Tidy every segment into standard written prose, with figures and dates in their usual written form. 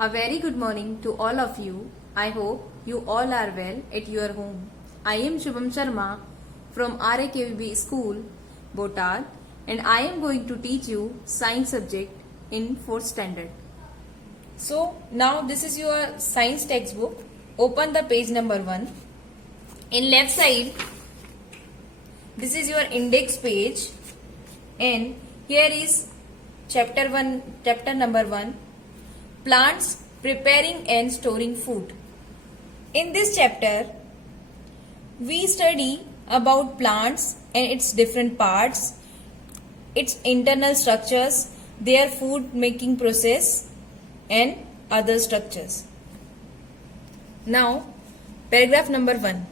A very good morning to all of you. I hope you all are well at your home. I am Shubham Sharma from RAKVB School, Bhotad, and I am going to teach you science subject in 4th standard. So now this is your science textbook. Open the page number 1. In left side, this is your index page, and here is chapter number 1. Plants preparing and storing food. In this chapter, we study about plants and its different parts, its internal structures, their food making process and other structures. Now, paragraph number 1.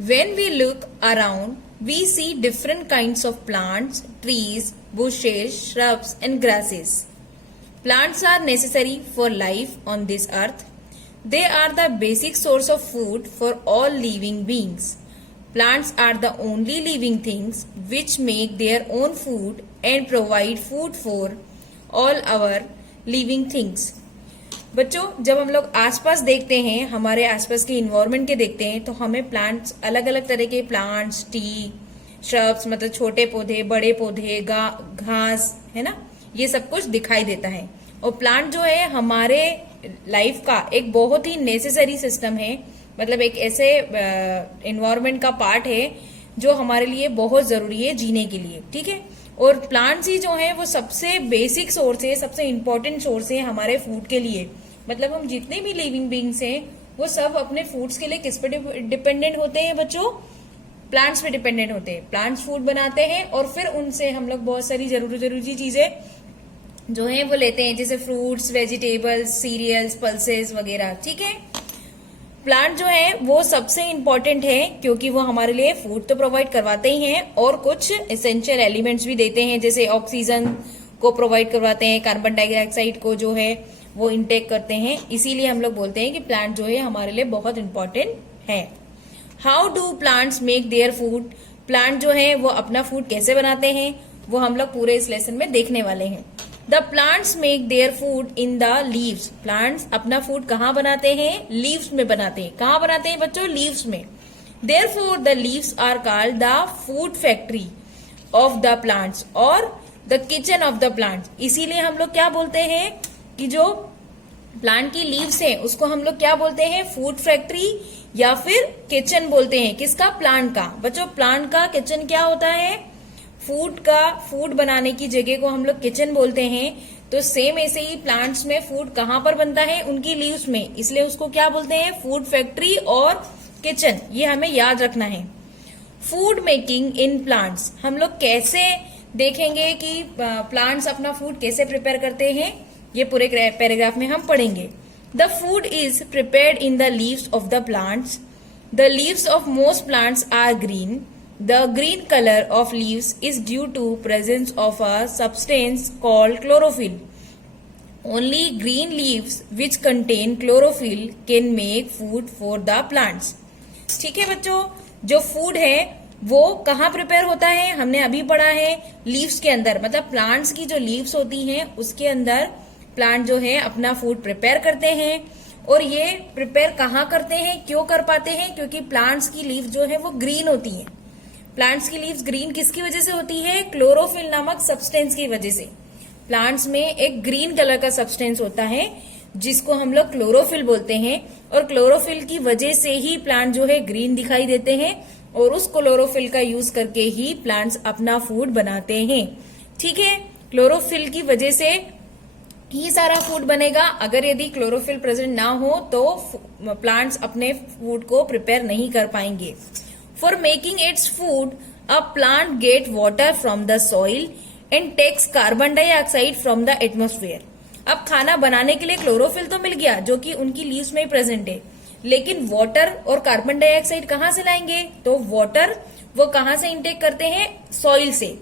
When we look around, we see different kinds of plants, trees, bushes, shrubs and grasses. Plants are necessary for life on this earth. They are the basic source of food for all living beings. Plants are the only living things which make their own food and provide food for all our living things. बच्चों, जब हम लोग आसपास देखते हैं, हमारे आसपास के इन्वायरमेंट के देखते हैं, तो हमें प्लांट्स, अलग अलग तरह के प्लांट्स, टी, श्रब्स मतलब छोटे पौधे, बड़े पौधे, घास, है ना, ये सब कुछ दिखाई देता है. और प्लांट जो है हमारे लाइफ का एक बहुत ही नेसेसरी सिस्टम है, मतलब एक ऐसे एनवायरनमेंट का पार्ट है जो हमारे लिए बहुत जरूरी है जीने के लिए. ठीक है. और प्लांट्स ही जो है वो सबसे बेसिक सोर्स है, सबसे इम्पोर्टेंट सोर्स है हमारे फूड के लिए. मतलब हम जितने भी लिविंग बींग्स हैं वो सब अपने फूड्स के लिए किस पे डिपेंडेंट होते हैं बच्चों? प्लांट्स पे डिपेंडेंट होते हैं. प्लांट्स फूड बनाते हैं और फिर उनसे हम लोग बहुत सारी जरूरी चीजें जो है वो लेते हैं, जैसे फ्रूट्स, वेजिटेबल्स, सीरियल्स, पल्सेस वगैरह. ठीक है. प्लांट जो है वो सबसे इम्पोर्टेंट है क्योंकि वो हमारे लिए फूड तो प्रोवाइड करवाते ही हैं और कुछ एसेंशियल एलिमेंट्स भी देते हैं, जैसे ऑक्सीजन को प्रोवाइड करवाते हैं, कार्बन डाइऑक्साइड को जो है वो इनटेक करते हैं. इसीलिए हम लोग बोलते हैं कि प्लांट जो है हमारे लिए बहुत इंपॉर्टेंट है. How do plants make their food? Plant जो है वो अपना फूड कैसे बनाते हैं वो हम लोग पूरे इस लेसन में देखने वाले हैं. The plants make their food in the leaves. Plants अपना फूड कहाँ बनाते हैं? लीव्स में बनाते हैं. कहाँ बनाते हैं बच्चों? लीव्स में. Therefore the leaves are called the food factory of the plants और the kitchen of the plants. इसीलिए हम लोग क्या बोलते हैं कि जो प्लांट की लीव्स है उसको हम लोग क्या बोलते हैं? फूड फैक्ट्री या फिर किचन बोलते हैं. किसका? प्लांट का. बच्चों, प्लांट का किचन क्या होता है? फूड बनाने की जगह को हम लोग किचन बोलते हैं. तो सेम ऐसे ही प्लांट्स में फूड कहाँ पर बनता है? उनकी लीव्स में. इसलिए उसको क्या बोलते हैं? फूड फैक्ट्री और किचन. ये हमें याद रखना है. Food making in plants. हम लोग कैसे देखेंगे कि प्लांट्स अपना फूड कैसे प्रिपेयर करते हैं, ये पूरे पैराग्राफ में हम पढ़ेंगे. The food is prepared in the leaves of the plants. The leaves of most plants are green. The green color of leaves is due to presence of a substance called chlorophyll. Only green leaves which contain chlorophyll can make food for the plants. ठीक है बच्चों, जो food है वो कहाँ prepare होता है? हमने अभी पढ़ा है लीव्स के अंदर. मतलब प्लांट्स की जो लीव्स होती हैं उसके अंदर प्लांट जो है अपना फूड प्रिपेयर करते हैं. और ये प्रिपेयर कहाँ करते हैं, क्यों कर पाते हैं? क्योंकि प्लांट्स की लीव जो है वो ग्रीन होती है. प्लांट्स की लीव्स ग्रीन किसकी वजह से होती है? क्लोरोफिल नामक सब्सटेंस की वजह से. प्लांट्स में एक ग्रीन कलर का सब्सटेंस होता है जिसको हम लोग क्लोरोफिल बोलते हैं. और क्लोरोफिल की वजह से ही प्लांट जो है ग्रीन दिखाई देते हैं और उस क्लोरोफिल का यूज करके ही प्लांट्स अपना फूड बनाते हैं. ठीक है. क्लोरोफिल की वजह से ही सारा फूड बनेगा. अगर यदि क्लोरोफिल प्रेजेंट ना हो तो प्लांट्स अपने फूड को प्रिपेयर नहीं कर पाएंगे. For making its food, a plant get water from the soil and takes carbon dioxide from the atmosphere. अब खाना बनाने के लिए क्लोरोफिल तो मिल गया जो कि उनकी लीव्स में ही प्रेजेंट है, लेकिन वाटर और कार्बन डाइऑक्साइड कहाँ से लाएंगे? तो वाटर वो कहाँ से इनटेक करते हैं? सॉइल से.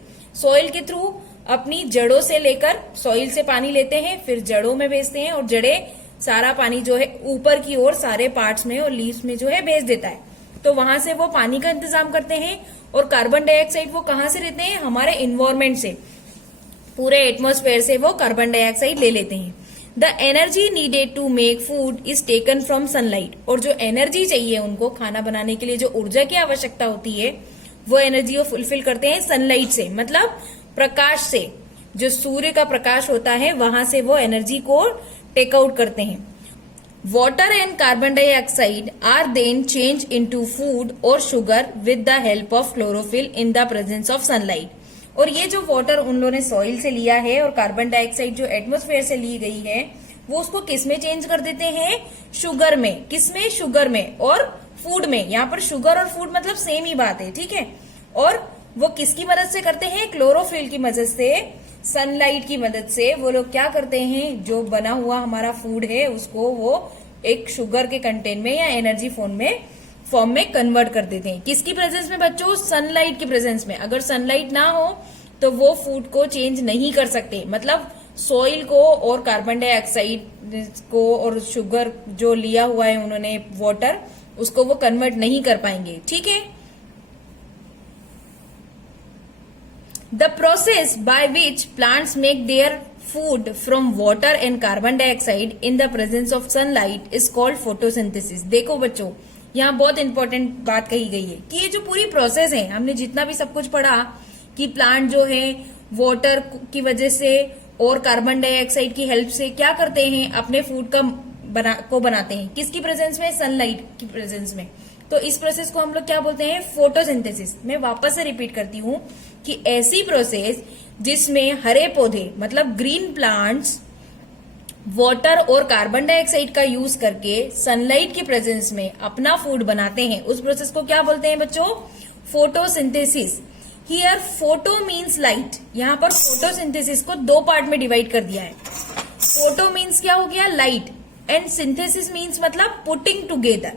सॉइल के थ्रू अपनी जड़ों से लेकर सॉइल से पानी लेते हैं, फिर जड़ों में भेजते हैं और जड़ें सारा पानी जो है ऊपर की ओर सारे पार्ट्स में और लीव्स में जो है भेज देता है. तो वहां से वो पानी का इंतजाम करते हैं. और कार्बन डाइऑक्साइड वो कहाँ से लेते हैं? हमारे इन्वायरमेंट से. पूरे एटमॉस्फेयर से वो कार्बन डाइऑक्साइड ले लेते हैं. The energy needed to make food is taken from sunlight. और जो एनर्जी चाहिए उनको खाना बनाने के लिए, जो ऊर्जा की आवश्यकता होती है, वो एनर्जी वो फुलफिल करते हैं सनलाइट से, मतलब प्रकाश से। जो सूर्य का प्रकाश होता है वहां से वो एनर्जी को टेक आउट करते हैं। Water and carbon dioxide are then change into food और sugar with the help of chlorophyll in the presence of sunlight. और ये जो वाटर उन लोगों ने सॉइल से लिया है और कार्बन डाइऑक्साइड जो एटमॉस्फेयर से ली गई है, वो उसको किस में चेंज कर देते हैं? शुगर में। किसमें? शुगर में और फूड में। यहाँ पर शुगर और फूड मतलब सेम ही बात है, ठीक है। और वो किसकी मदद से करते हैं? क्लोरोफिल की मदद से, सनलाइट की मदद से। वो लोग क्या करते हैं? जो बना हुआ हमारा फूड है उसको वो एक शुगर के कंटेंट में या एनर्जी फॉर्म में कन्वर्ट कर देते हैं। किसकी प्रेजेंस में बच्चों? सनलाइट की प्रेजेंस में। अगर सनलाइट ना हो तो वो फूड को चेंज नहीं कर सकते, मतलब सॉइल को और कार्बन डाइऑक्साइड को और शुगर जो लिया हुआ है उन्होंने वाटर, उसको वो कन्वर्ट नहीं कर पाएंगे, ठीक है। The process by which plants make their food from water and carbon dioxide in the presence of sunlight is called photosynthesis। देखो बच्चों, यहाँ बहुत इंपॉर्टेंट बात कही गई है कि ये जो पूरी प्रोसेस है, हमने जितना भी सब कुछ पढ़ा कि प्लांट जो है वाटर की वजह से और कार्बन डाइऑक्साइड की हेल्प से क्या करते हैं? अपने फूड को बनाते हैं। किसकी प्रेजेंस में? सनलाइट की प्रेजेंस में। तो इस प्रोसेस को हम लोग क्या बोलते हैं? फोटोसिंथेसिस। मैं वापस से रिपीट करती हूँ कि ऐसी प्रोसेस जिसमें हरे पौधे मतलब ग्रीन प्लांट्स वाटर और कार्बन डाइऑक्साइड का यूज करके सनलाइट की प्रेजेंस में अपना फूड बनाते हैं, उस प्रोसेस को क्या बोलते हैं बच्चों? Photosynthesis. Here photo means light. यहाँ पर फोटोसिंथेसिस को दो पार्ट में डिवाइड कर दिया है। फोटो मीन्स क्या हो गया? लाइट, एंड सिंथेसिस मीन्स मतलब पुटिंग टुगेदर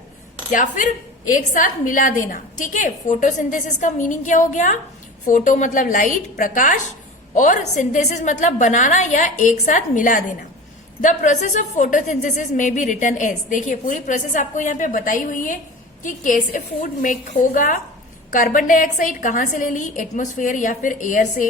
या फिर एक साथ मिला देना, ठीक है। फोटोसिंथेसिस का मीनिंग क्या हो गया? फोटो मतलब लाइट, प्रकाश, और सिंथेसिस मतलब बनाना या एक साथ मिला देना। द प्रोसेस ऑफ फोटोसिंथेसिस में बी रिटन एज। देखिए पूरी प्रोसेस आपको यहाँ पे बताई हुई है कि कैसे फूड मेक होगा। कार्बन डाइऑक्साइड कहाँ से ले ली? एटमॉस्फेयर या फिर एयर से।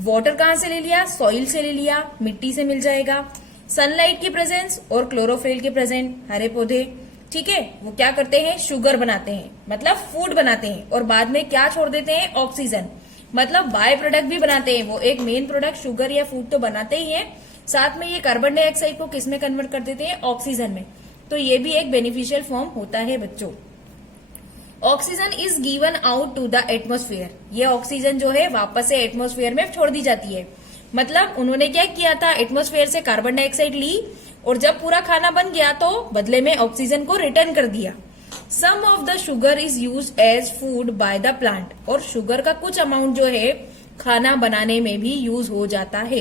वाटर कहाँ से ले लिया? सॉइल से ले लिया, मिट्टी से मिल जाएगा। सनलाइट की प्रेजेंस और क्लोरोफिल के प्रेजेंट, हरे पौधे, ठीक है, वो क्या करते हैं? शुगर बनाते हैं, मतलब फूड बनाते हैं। और बाद में क्या छोड़ देते हैं? ऑक्सीजन, मतलब बाय प्रोडक्ट भी बनाते हैं। वो एक मेन प्रोडक्ट शुगर या फूड तो बनाते ही है, साथ में ये कार्बन डाइऑक्साइड को किस में कन्वर्ट कर देते हैं? ऑक्सीजन में। तो ये भी एक बेनिफिशियल फॉर्म होता है बच्चों। Oxygen is given out to the atmosphere. ये ऑक्सीजन जो है वापस से एटमॉस्फेयर में छोड़ दी जाती है। मतलब उन्होंने क्या किया था? एटमॉस्फेयर से कार्बन डाइऑक्साइड ली और जब पूरा खाना बन गया तो बदले में ऑक्सीजन को रिटर्न कर दिया। Some of the sugar is use as food by the plant. और शुगर का कुछ अमाउंट जो है खाना बनाने में भी यूज हो जाता है।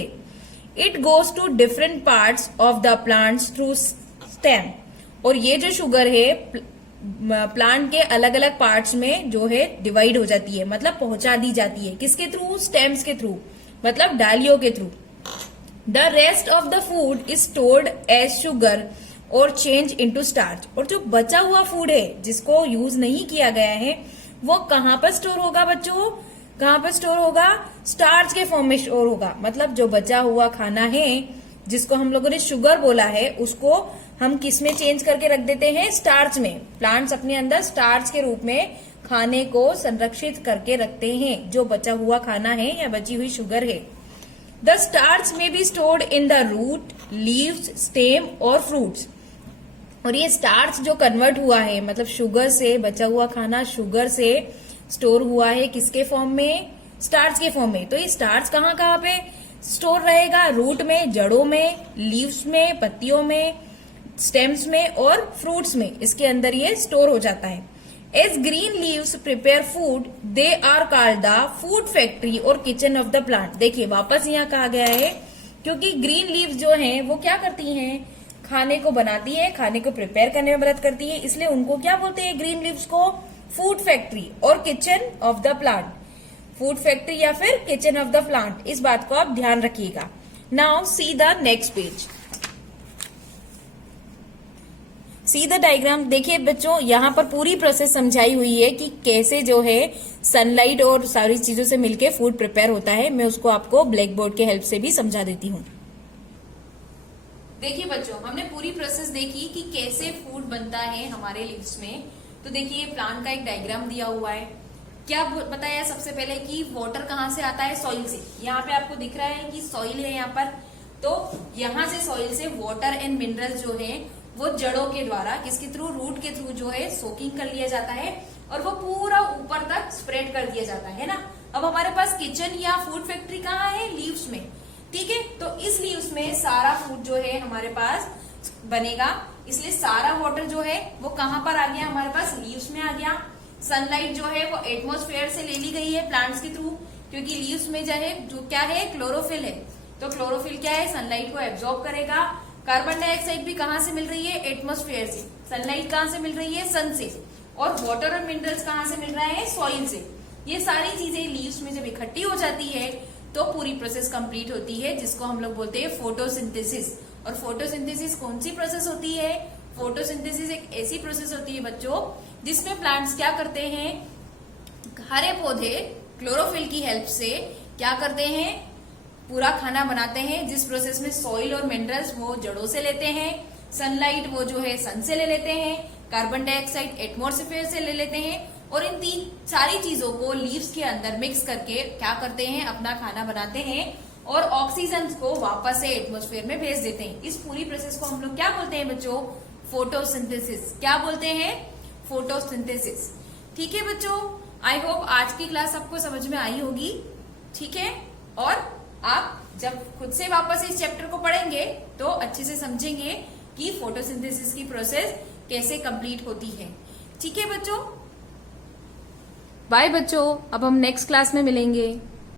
It goes to different parts of the plants through stem. और ये जो शुगर है प्लांट के अलग अलग पार्ट्स में जो है डिवाइड हो जाती है, मतलब पहुंचा दी जाती है। किसके थ्रू? स्टेम्स के थ्रू, मतलब डालियों के through. The rest of the food is stored as sugar और चेंज इनटू स्टार्च। और जो बचा हुआ फूड है जिसको यूज नहीं किया गया है वो कहाँ पर स्टोर होगा बच्चों? कहाँ पर स्टोर होगा? स्टार्च के फॉर्म में स्टोर होगा। मतलब जो बचा हुआ खाना है जिसको हम लोगों ने शुगर बोला है उसको हम किस में चेंज करके रख देते हैं? स्टार्च में। प्लांट्स अपने अंदर स्टार्च के रूप में खाने को संरक्षित करके रखते हैं, जो बचा हुआ खाना है या बची हुई शुगर है। The starch may be stored in the root, leaves, stem और फ्रूट्स। और ये स्टार्च जो कन्वर्ट हुआ है, मतलब शुगर से बचा हुआ खाना शुगर से स्टोर हुआ है किसके फॉर्म में? स्टार्च के फॉर्म में। तो ये स्टार्च कहाँ कहाँ पे स्टोर रहेगा? रूट में, जड़ों में, लीव्स में, पत्तियों में, स्टेम्स में और फ्रूट्स में। इसके अंदर ये स्टोर हो जाता है। As green leaves prepare food they are called the food factory और किचन ऑफ द प्लांट। देखिए वापस यहाँ कहा गया है क्योंकि ग्रीन लीव्स जो हैं वो क्या करती हैं? खाने को बनाती है, खाने को प्रिपेयर करने में मदद करती है, इसलिए उनको क्या बोलते हैं? ग्रीन लीव्स को फूड फैक्ट्री और kitchen of the plant. Food factory या फिर किचन ऑफ द प्लांट, इस बात को आप ध्यान रखिएगा। Now see the next page. See the diagram. देखिए बच्चों यहाँ पर पूरी प्रोसेस समझाई हुई है कि कैसे जो है सनलाइट और सारी चीजों से मिलके फूड प्रिपेयर होता है। मैं उसको आपको ब्लैक बोर्ड के हेल्प से भी समझा देती हूँ। देखिए बच्चों, हमने पूरी प्रोसेस देखी कि कैसे फूड बनता है हमारे लीव्स में। तो देखिए प्लांट का एक डायग्राम दिया हुआ है। क्या बताया सबसे पहले कि वाटर कहाँ से आता है? सॉइल से। यहाँ पे आपको दिख रहा है कि सॉइल है यहाँ पर, तो यहाँ से सॉइल से वाटर एंड मिनरल जो है वो जड़ों के द्वारा, किसके थ्रू? रूट के थ्रू जो है सोकिंग कर लिया जाता है और वो पूरा ऊपर तक स्प्रेड कर दिया जाता है ना। अब हमारे पास किचन या फूड फैक्ट्री कहाँ है? लीव्स में। ठीक है, तो इस लीव्स में सारा फूड जो है हमारे पास बनेगा, इसलिए सारा वाटर जो है वो कहाँ पर आ गया? हमारे पास लीव्स में आ गया। सनलाइट जो है वो एटमॉस्फेयर से ले ली गई है प्लांट्स के थ्रू, क्योंकि लीव्स में जो क्या है? क्लोरोफिल है। तो क्लोरोफिल क्या है? सनलाइट को एब्जॉर्ब करेगा। कार्बन डाइऑक्साइड भी कहाँ से मिल रही है? एटमॉस्फेयर से। सनलाइट कहाँ से मिल रही है? सन से। और वाटर और मिनरल्स कहाँ से मिल रहा है? सॉइल से। ये सारी चीजें लीव्स में जब इकट्ठी हो जाती है तो पूरी प्रोसेस कंप्लीट होती है, जिसको हम लोग बोलते हैं फोटोसिंथेसिस। और फोटोसिंथेसिस कौन सी प्रोसेस होती है? फोटोसिंथेसिस एक ऐसी प्रोसेस होती है बच्चों जिसमें प्लांट्स क्या करते हैं? हरे पौधे क्लोरोफिल की हेल्प से क्या करते हैं? पूरा खाना बनाते हैं, जिस प्रोसेस में सॉइल और मिनरल्स वो जड़ों से लेते हैं, सनलाइट वो जो है सन से ले लेते हैं, कार्बन डाइऑक्साइड एटमॉस्फेयर से ले लेते हैं, और इन तीन सारी चीजों को लीव्स के अंदर मिक्स करके क्या करते हैं? अपना खाना बनाते हैं और ऑक्सीजन को वापस से एटमॉस्फेयर में भेज देते हैं। इस पूरी प्रोसेस को हम लोग क्या बोलते हैं बच्चों? फोटोसिंथेसिस। क्या बोलते हैं? फोटोसिंथेसिस। ठीक है बच्चों, आई होप आज की क्लास आपको समझ में आई होगी। ठीक है, और आप जब खुद से वापस इस चैप्टर को पढ़ेंगे तो अच्छे से समझेंगे कि फोटोसिंथेसिस की प्रोसेस कैसे कंप्लीट होती है। ठीक है बच्चों, बाय बच्चों, अब हम नेक्स्ट क्लास में मिलेंगे।